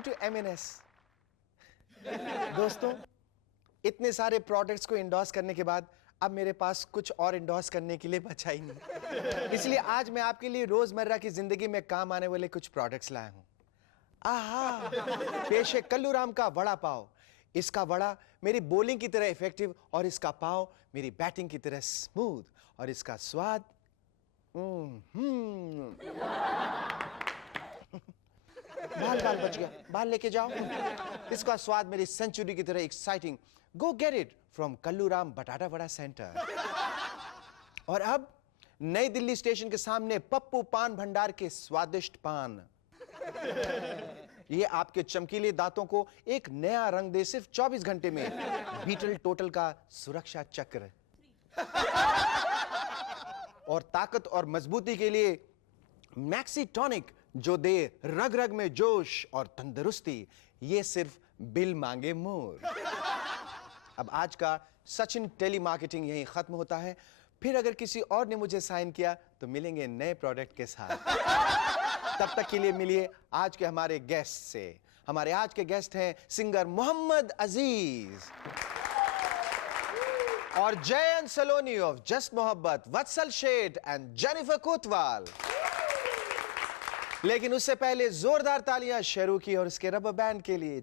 Welcome to MNS। दोस्तों, इतने सारे प्रोडक्ट्स को इंडोर्स करने के बाद अब मेरे पास कुछ और इंडोर्स करने के लिए बचा ही नहीं, इसलिए आज मैं आपके लिए रोजमर्रा की जिंदगी में काम आने वाले कुछ प्रोडक्ट्स लाया हूं। आहा, पेश है कल्लूराम का वड़ा पाव। इसका वड़ा मेरी बॉलिंग की तरह इफेक्टिव और इसका पाव मेरी बैटिंग की तरह स्मूथ और इसका स्वाद बाल बच गया, बाल लेके जाओ। इसका स्वाद मेरी सेंचुरी की तरह exciting. Go get it from Kalluram बटाटा वड़ा सेंटर। और अब नई दिल्ली स्टेशन के सामने पप्पू पान भंडार के स्वादिष्ट पान। ये आपके चमकीले दांतों को एक नया रंग दे सिर्फ 24 घंटे में। बीटल टोटल का सुरक्षा चक्र। और ताकत और मजबूती के लिए मैक्सी टॉनिक, जो दे रग रग में जोश और तंदुरुस्ती। ये सिर्फ बिल मांगे मोर। अब आज का सचिन टेली मार्केटिंग यहीं खत्म होता है। फिर अगर किसी और ने मुझे साइन किया तो मिलेंगे नए प्रोडक्ट के साथ। तब तक के लिए मिलिए आज के हमारे गेस्ट से। हमारे आज के गेस्ट हैं सिंगर मोहम्मद अजीज और जयंत सलोनी ऑफ जस्ट मोहब्बत, वत्सल शेठ एंड जेनिफर कोतवाल। लेकिन उससे पहले जोरदार तालियां शेरू की और उसके रबर बैंड के लिए।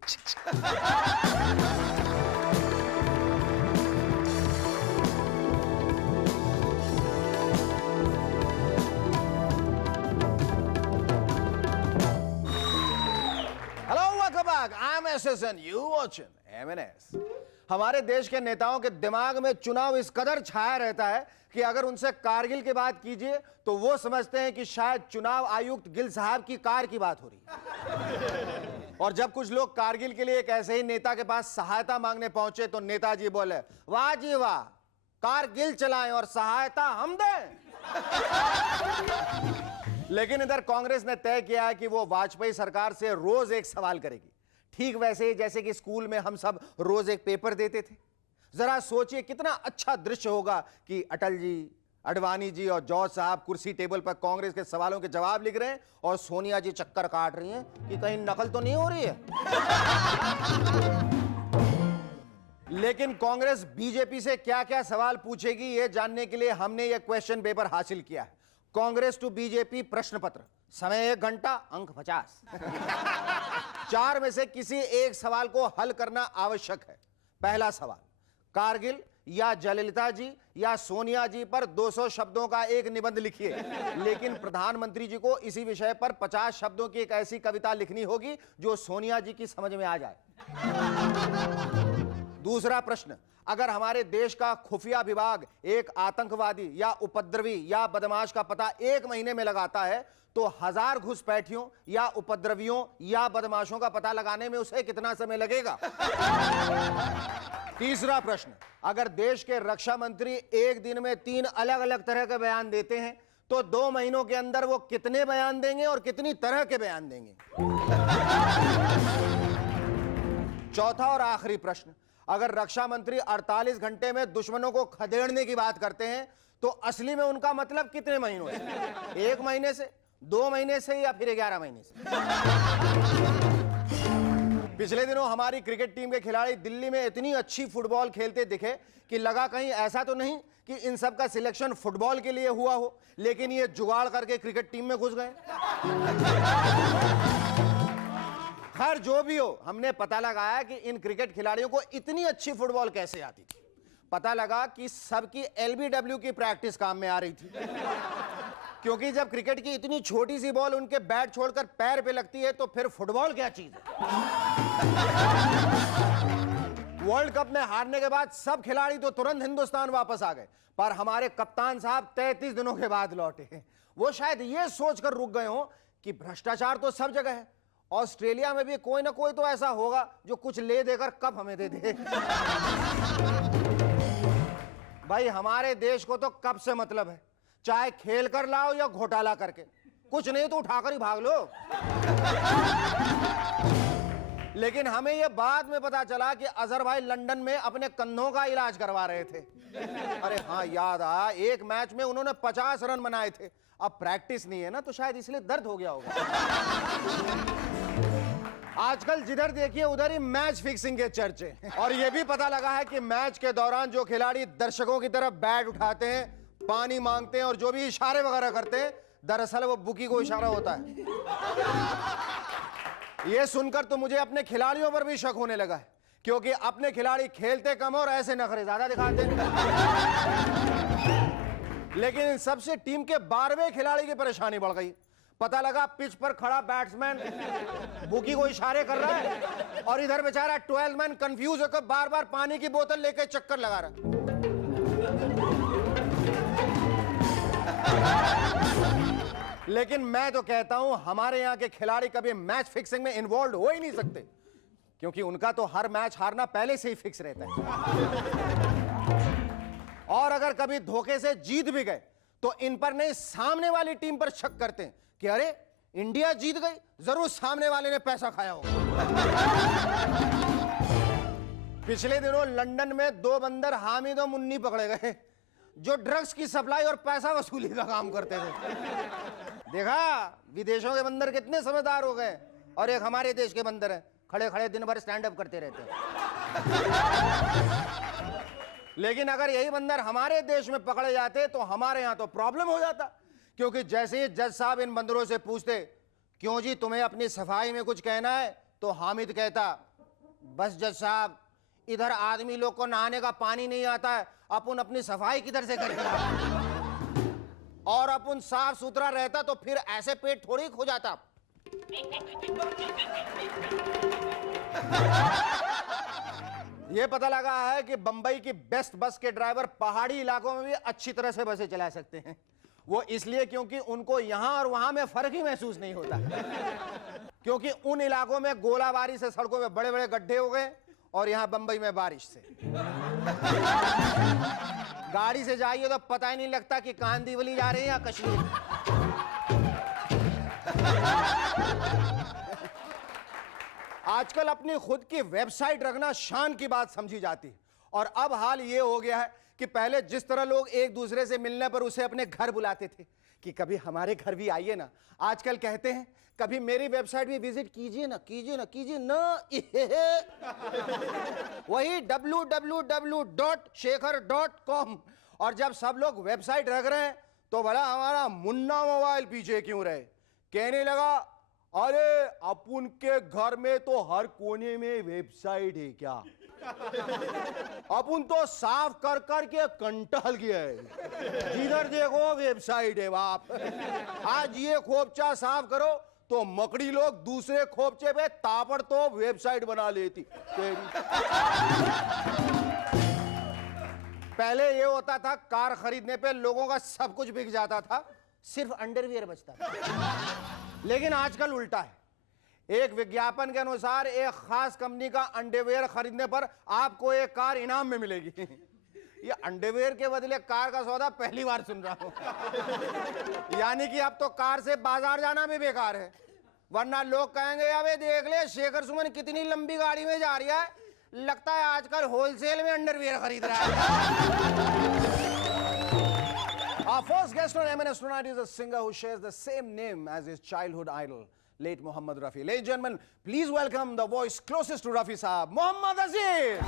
Hello, welcome back. I am SSN, you watching MNS। हमारे देश के नेताओं के दिमाग में चुनाव इस कदर छाया रहता है कि अगर उनसे कारगिल की बात कीजिए तो वो समझते हैं कि शायद चुनाव आयुक्त गिल साहब की कार की बात हो रही है। और जब कुछ लोग कारगिल के लिए एक ऐसे ही नेता के पास सहायता मांगने पहुंचे तो नेताजी बोले, वाह जी वाह, कारगिल चलाएं और सहायता हम दें। लेकिन इधर कांग्रेस ने तय किया है कि वो वाजपेयी सरकार से रोज एक सवाल करेगी, ठीक वैसे ही जैसे कि स्कूल में हम सब रोज एक पेपर देते थे। जरा सोचिए कितना अच्छा दृश्य होगा कि अटल जी, अडवाणी जी और जॉर्ज साहब कुर्सी टेबल पर कांग्रेस के सवालों के जवाब लिख रहे हैं और सोनिया जी चक्कर काट रही हैं कि कहीं नकल तो नहीं हो रही है। लेकिन कांग्रेस बीजेपी से क्या क्या सवाल पूछेगी ये जानने के लिए हमने यह क्वेश्चन पेपर हासिल किया है। कांग्रेस टू बीजेपी प्रश्न पत्र, समय 1 घंटा, अंक 50। 4 में से किसी एक सवाल को हल करना आवश्यक है। पहला सवाल, कारगिल या जयललिता जी या सोनिया जी पर 200 शब्दों का एक निबंध लिखिए। लेकिन प्रधानमंत्री जी को इसी विषय पर 50 शब्दों की एक ऐसी कविता लिखनी होगी जो सोनिया जी की समझ में आ जाए। दूसरा प्रश्न, अगर हमारे देश का खुफिया विभाग एक आतंकवादी या उपद्रवी या बदमाश का पता 1 महीने में लगाता है तो 1000 घुसपैठियों या उपद्रवियों या बदमाशों का पता लगाने में उसे कितना समय लगेगा? तीसरा प्रश्न, अगर देश के रक्षा मंत्री एक दिन में 3 अलग अलग तरह के बयान देते हैं तो 2 महीनों के अंदर वो कितने बयान देंगे और कितनी तरह के बयान देंगे? चौथा और आखिरी प्रश्न, अगर रक्षा मंत्री 48 घंटे में दुश्मनों को खदेड़ने की बात करते हैं तो असली में उनका मतलब कितने महीनों से? 1 महीने से, 2 महीने से या फिर 11 महीने से? पिछले दिनों हमारी क्रिकेट टीम के खिलाड़ी दिल्ली में इतनी अच्छी फुटबॉल खेलते दिखे कि लगा कहीं ऐसा तो नहीं कि इन सब का सिलेक्शन फुटबॉल के लिए हुआ हो, लेकिन ये जुगाड़ करके क्रिकेट टीम में घुस गए। खैर जो भी हो, हमने पता लगाया कि इन क्रिकेट खिलाड़ियों को इतनी अच्छी फुटबॉल कैसे आती थी। पता लगा कि सबकी LBW की प्रैक्टिस काम में आ रही थी, क्योंकि जब क्रिकेट की इतनी छोटी सी बॉल उनके बैट छोड़कर पैर पे लगती है तो फिर फुटबॉल क्या चीज है। वर्ल्ड कप में हारने के बाद सब खिलाड़ी तो तुरंत हिंदुस्तान वापस आ गए, पर हमारे कप्तान साहब 33 दिनों के बाद लौटे। वो शायद ये सोचकर रुक गए हो कि भ्रष्टाचार तो सब जगह है, ऑस्ट्रेलिया में भी कोई ना कोई तो ऐसा होगा जो कुछ ले देकर कप हमें दे दे। भाई हमारे देश को तो कप से मतलब है, चाहे खेल कर लाओ या घोटाला करके, कुछ नहीं तो उठाकर ही भाग लो। लेकिन हमें यह बाद में पता चला कि अजहर भाई लंदन में अपने कंधों का इलाज करवा रहे थे। अरे हाँ याद आया, एक मैच में उन्होंने 50 रन बनाए थे। अब प्रैक्टिस नहीं है ना तो शायद इसलिए दर्द हो गया होगा। आजकल जिधर देखिए उधर ही मैच फिक्सिंग के चर्चे। और यह भी पता लगा है कि मैच के दौरान जो खिलाड़ी दर्शकों की तरफ बैट उठाते हैं, पानी मांगते हैं और जो भी इशारे वगैरह करते हैं, दरअसल वो बुकी को इशारा होता है। यह सुनकर तो मुझे अपने खिलाड़ियों पर भी शक होने लगा है, क्योंकि अपने खिलाड़ी खेलते कम और ऐसे नखरे ज्यादा दिखाते हैं। लेकिन इन सबसे टीम के 12वें खिलाड़ी की परेशानी बढ़ गई। पता लगा पिच पर खड़ा बैट्समैन बुकी को इशारे कर रहा है और इधर बेचारा 12th मैन कंफ्यूज होकर बार बार पानी की बोतल लेकर चक्कर लगा रहा। लेकिन मैं तो कहता हूं हमारे यहां के खिलाड़ी कभी मैच फिक्सिंग में इन्वॉल्व हो ही नहीं सकते, क्योंकि उनका तो हर मैच हारना पहले से ही फिक्स रहता है। और अगर कभी धोखे से जीत भी गए तो इन पर नहीं, सामने वाली टीम पर शक करते हैं कि अरे इंडिया जीत गई, जरूर सामने वाले ने पैसा खाया होगा। पिछले दिनों लंदन में 2 बंदर हामिद और मुन्नी पकड़े गए, जो ड्रग्स की सप्लाई और पैसा वसूली का काम करते थे। देखा विदेशों के बंदर कितने समझदार हो गए, और एक हमारे देश के बंदर है, खड़े खड़े दिन भर स्टैंड अप करते रहते हैं। लेकिन अगर यही बंदर हमारे देश में पकड़े जाते तो हमारे यहां तो प्रॉब्लम हो जाता, क्योंकि जैसे ही जज साहब इन बंदरों से पूछते, क्यों जी तुम्हें अपनी सफाई में कुछ कहना है, तो हामिद कहता, बस जज साहब इधर आदमी लोग को नहाने का पानी नहीं आता है, अपन अपनी सफाई किधर से करें। और अपन साफ सुथरा रहता तो फिर ऐसे पेट थोड़ी खो जाता। यह पता लगा है कि बंबई की बेस्ट बस के ड्राइवर पहाड़ी इलाकों में भी अच्छी तरह से बसें चला सकते हैं। वो इसलिए क्योंकि उनको यहां और वहां में फर्क ही महसूस नहीं होता, क्योंकि उन इलाकों में गोलाबारी से सड़कों में बड़े बड़े गड्ढे हो गए और यहां बंबई में बारिश से गाड़ी से जाइए तो पता ही नहीं लगता कि कांदीवली जा रहे हैं या कश्मीर। आजकल अपनी खुद की वेबसाइट रखना शान की बात समझी जाती, और अब हाल ये हो गया है कि पहले जिस तरह लोग एक दूसरे से मिलने पर उसे अपने घर बुलाते थे कि कभी हमारे घर भी आइए ना, आजकल कहते हैं कभी मेरी वेबसाइट भी विजिट कीजिए ना, कीजिए ना, कीजिए ना। वही www.shekhar.com। और जब सब लोग वेबसाइट रख रहे हैं तो भला हमारा मुन्ना मोबाइल पीछे क्यों रहे। कहने लगा, अरे अपन के घर में तो हर कोने में वेबसाइट है क्या, अपन तो साफ कर कर के कंटाल गया है, जिधर देखो वेबसाइट है बाप। आज ये खोपचा साफ करो तो मकड़ी लोग दूसरे खोपचे पे तापड़ तो वेबसाइट बना लेती। पहले ये होता था कार खरीदने पे लोगों का सब कुछ बिक जाता था, सिर्फ अंडरवियर बचता था। लेकिन आजकल उल्टा है। एक विज्ञापन के अनुसार एक खास कंपनी का अंडरवियर खरीदने पर आपको एक कार इनाम में मिलेगी। ये अंडरवियर के बदले कार का सौदा पहली बार सुन रहा हूं। यानी कि अब तो कार से बाजार जाना भी बेकार है, वरना लोग कहेंगे अबे देख ले शेखर सुमन कितनी लंबी गाड़ी में जा रही है, लगता है आजकल होलसेल में अंडरवियर खरीद रहा है। Our first guest on M&S tonight is a singer who shares the same name as his childhood idol, late Mohammad Rafi. Ladies and gentlemen, please welcome the voice closest to Rafi Saab, Mohammad Aziz.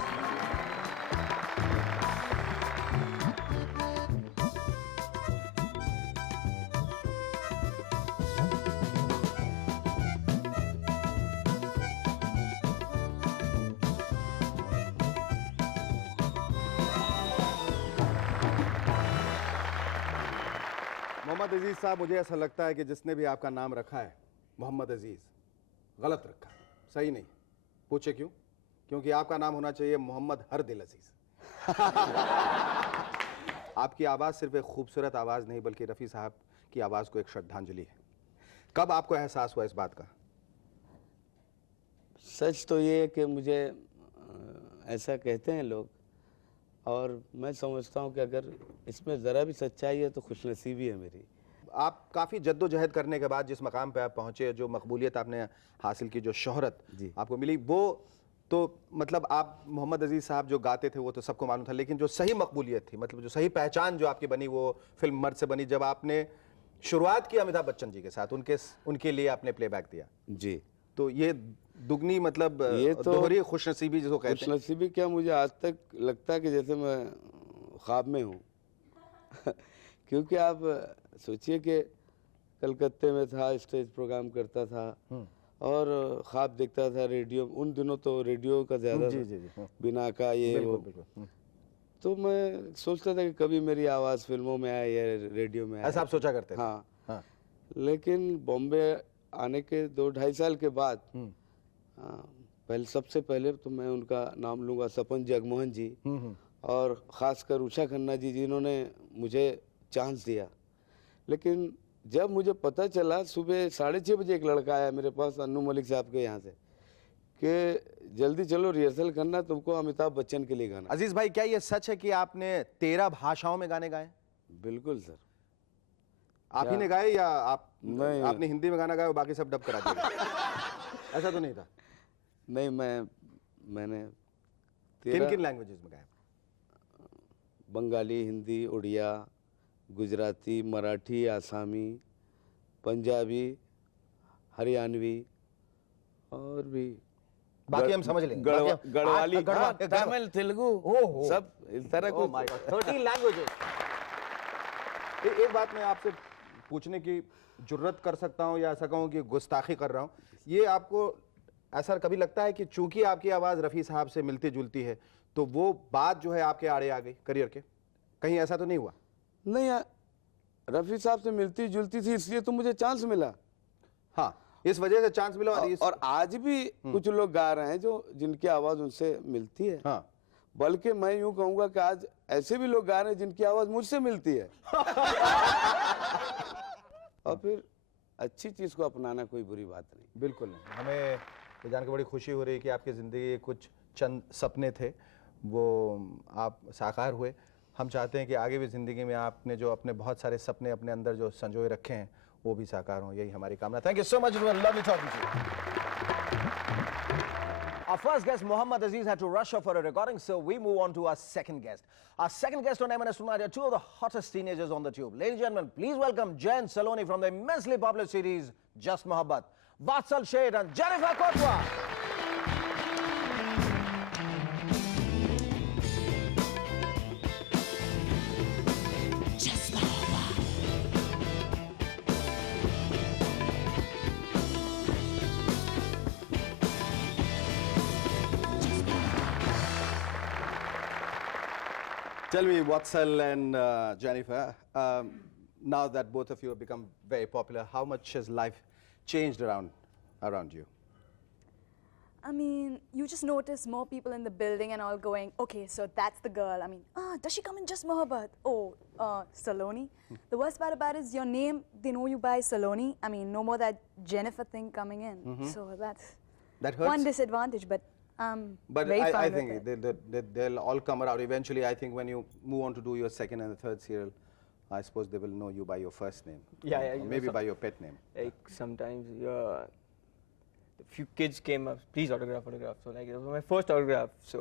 Mohammad अजीज साहब, मुझे ऐसा लगता है कि जिसने भी आपका नाम रखा है मोहम्मद अजीज, गलत रखा, सही नहीं। पूछे क्यों? क्योंकि आपका नाम होना चाहिए मोहम्मद हर दिल अजीज। आपकी आवाज़ सिर्फ एक खूबसूरत आवाज़ नहीं बल्कि रफ़ी साहब की आवाज़ को एक श्रद्धांजलि है। कब आपको एहसास हुआ इस बात का? सच तो ये है कि मुझे ऐसा कहते हैं लोग, और मैं समझता हूँ कि अगर इसमें ज़रा भी सच्चाई है तो खुशनसीबी है मेरी। आप काफ़ी जद्दोजहद करने के बाद जिस मकाम पे आप पहुँचे, जो मकबूलियत आपने हासिल की, जो शोहरत आपको मिली, वो तो मतलब आप मोहम्मद अजीज़ साहब जो गाते थे वो तो सबको मालूम था, लेकिन जो सही मकबूलियत थी, मतलब जो सही पहचान जो आपकी बनी, वो फिल्म मर्द से बनी, जब आपने शुरुआत की अमिताभ बच्चन जी के साथ, उनके लिए आपने प्लेबैक दिया। जी। तो ये दुगनी मतलब ये तो दोहरी खुशनसीबी जिसको कहते हैं। खुशनसीबी क्या, मुझे आज तक लगता है कि जैसे मैं ख्वाब में हूँ। क्योंकि आप सोचिए कि कलकत्ते में था, स्टेज प्रोग्राम करता था और ख्वाब देखता था रेडियो। उन दिनों तो रेडियो का ज़्यादा जी था, जी जी बिना का ये बिल्कुल वो। बिल्कुल। तो मैं सोचता था कि कभी मेरी आवाज़ फिल्मों में आए या रेडियो में आए। ऐसा आप सोचा करते थे? हाँ। हाँ। लेकिन बॉम्बे आने के 2-2.5 साल के बाद पहले सबसे पहले तो मैं उनका नाम लूँगा, सपन जगमोहन जी और ख़ासकर उषा खन्ना जी, जिन्होंने मुझे चांस दिया। लेकिन जब मुझे पता चला सुबह 6:30 बजे एक लड़का आया मेरे पास अन्नू मलिक साहब के यहाँ से कि जल्दी चलो रिहर्सल करना, तुमको अमिताभ बच्चन के लिए गाना। अजीज भाई, क्या ये सच है कि आपने 13 भाषाओं में गाने गाए? बिल्कुल सर। आप ही ने गाए या नहीं। आपने हिंदी में गाना गाया और बाकी सब डब करा दिया? ऐसा तो नहीं था। नहीं, मैंने किन किन लैंग्वेजेस में गाया? बंगाली, हिंदी, उड़िया, गुजराती, मराठी, आसामी, पंजाबी, हरियाणवी और भी बाकी हम समझ लेंगे। गढ़वाली, तमिल, तेलुगु, ओहो। सब इस तरह ओह माय गॉड, 13 लैंग्वेजेस। एक बात मैं आपसे पूछने की जुर्रत कर सकता हूं या ऐसा कहूं कि गुस्ताखी कर रहा हूं, ये आपको ऐसा कभी लगता है कि चूंकि आपकी आवाज़ रफ़ी साहब से मिलती जुलती है तो वो बात जो है आपके आड़े आ गई करियर के? कहीं ऐसा तो नहीं हुआ? नहीं यार, रफ़ी साहब से मिलती जुलती थी इसलिए तो मुझे चांस मिला। हाँ, इस वजह से चांस मिला। और आज भी कुछ लोग गा रहे हैं जो जिनकी आवाज़ उनसे मिलती है। हाँ, बल्कि मैं यूं कहूँगा कि आज ऐसे भी लोग गा रहे हैं जिनकी आवाज़ मुझसे मिलती है। और फिर अच्छी चीज़ को अपनाना कोई बुरी बात नहीं। बिल्कुल नहीं। हमें ये जानकर बड़ी खुशी हो रही है कि आपकी ज़िंदगी के कुछ चंद सपने थे वो आप साकार हुए। हम चाहते हैं कि आगे भी ज़िंदगी में आपने जो अपने बहुत सारे सपने अपने अंदर जो संजोए रखे हैं वो भी साकार हों, यही हमारी कामना। Thank you so much, lovely talking to you. Our first guest, Mohammad Aziz, had to rush off for a recording, so we move on to our second guest. Our second guest on M&S tonight are two of the hottest teenagers on the tube. Ladies and gentlemen, please welcome Jay and Saloni from the immensely popular series Just Mohabbat, Vatsal Sheth and Jennifer Kotwa. Tell me, Vatsal and Jennifer, now that both of you have become very popular, how much has life changed around you? I mean, you just notice more people in the building and all going, okay, so that's the girl. I mean, does she come in Just Mohabbat? Oh, Saloni. The worst part about it is your name, they know you by Saloni. I mean, no more that Jennifer thing coming in. So that's That hurts? one disadvantage, but But very I fine think with it. they'll all come around. Eventually, I think when you move on to do your second and the third serial, I suppose they will know you by your first name. Yeah, or you know, maybe by your pet name. Like sometimes a few kids came up, please autograph. So like it was my first autograph. So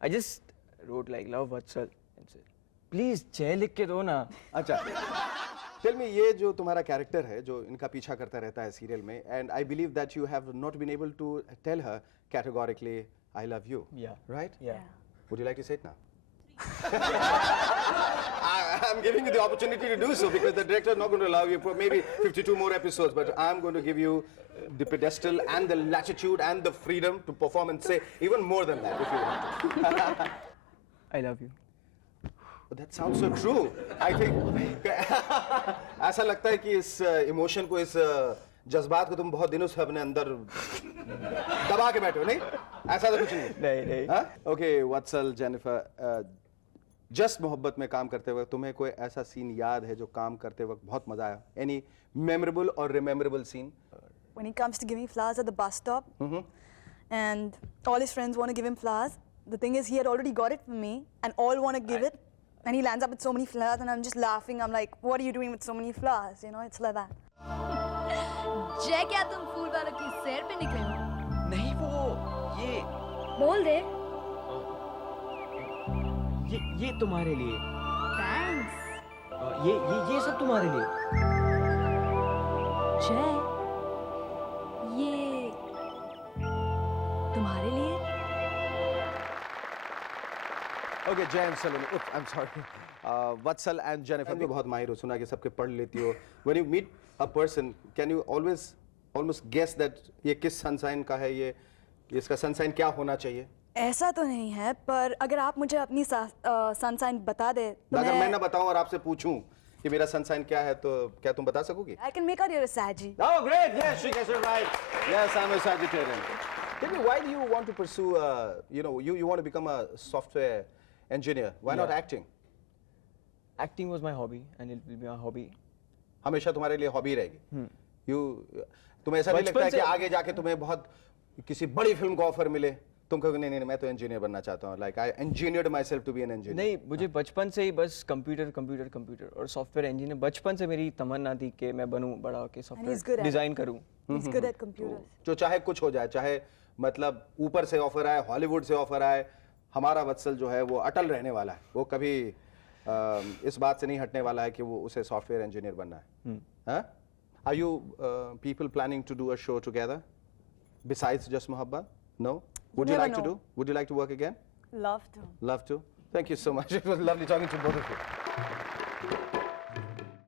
I just wrote like love Vatsal and said, please Jay लिख के दो ना. अच्छा, tell me, ये जो तुम्हारा character है जो इनका पीछा करता रहता है serial में, and I believe that you have not been able to tell her categorically I love you. Yeah. Right? Yeah. Would you like to say it now? I'm giving you the opportunity to do so because the director is not going to allow you for maybe 52 more episodes, but I'm going to give you the pedestal and the latitude and the freedom to perform and say even more than that if you want to. I love you. But that sounds so true. I think ऐसा लगता है कि इस emotion को, इस जज्बात को तुम बहुत दिनों से अपने अंदर दबा के बैठे हो, नहीं? ऐसा तो कुछ नहीं। नहीं। हाँ? Okay, Vatsal, Jennifer, जस्ट मोहब्बत में काम करते वक्त तुम्हें कोई ऐसा सीन याद है जो काम करते वक्त बहुत मजा आया? Any memorable or rememberable scene? When he comes to giving flowers at the bus stop, and all his friends want to give him flowers. The thing is, he had already got it for me, and all want to give it. And he lands up with so many flowers, and I'm just laughing. I'm like, what are you doing with so many flowers? You know, it's like that. जय, क्या तुम फूल वालों की सैर पे निकले हो? नहीं, वो ये बोल दे। ये तुम्हारे लिए। थैंक्स। ये सब तुम्हारे लिए। जय, ये Okay, Jay and Saloni. Oops, I'm sorry. Vatsal and Jennifer भी बहुत माहिर हो, सुना कि सबके पढ़ लेती हो. When you meet a person, can you almost guess that ये किस sunsign का है, ये इसका sunsign क्या होना चाहिए? ऐसा तो नहीं है, पर अगर आप मुझे अपनी सनसाइन बता दे तो अगर मैं ना बताऊं और आपसे पूछूं कि मेरा sunsign क्या है, तो क्या तुम बता सकोगी? I can make out you're a Saggy. Oh, great! Yes, she gets it right. Yes, I'm a Sagittarian. Tell me, why do you want to pursue? You want to become a software engineer. Why not Yeah. acting? Acting was my hobby, and it will be my hobby. हमेशा तुम्हारे लिए hobby रहेगी. तुम्हें ऐसा नहीं बचपन लगता है कि से- आगे जाके तुम्हें बहुत किसी बड़ी फिल्म का ऑफर मिले, तुम कहोगे नहीं मैं तो इंजीनियर बनना चाहता हूँ. Like I engineered myself to be an engineer. नहीं, मुझे बचपन से ही बस कंप्यूटर और सॉफ्टवेयर इंजीनियर बचपन से मेरी तमन्ना थी कि मैं बनूं बड़ा होके he's good software at design करूं. He's good at computers. जो चाहे कुछ हो जाए, चाहे मतलब ऊपर से ऑफर आए, हॉलीवुड से ऑफर आए, हमारा वत्सल जो है वो अटल रहने वाला है. वो कभी इस बात से नहीं हटने वाला है कि वो उसे सॉफ्टवेयर इंजीनियर बनना है. हाँ? Are you people planning to do a show together besides just Mohabbat? No? Would you never like to know. do? Would you like to work again? Love to. Love to. Thank you so much. It was lovely talking to both of you.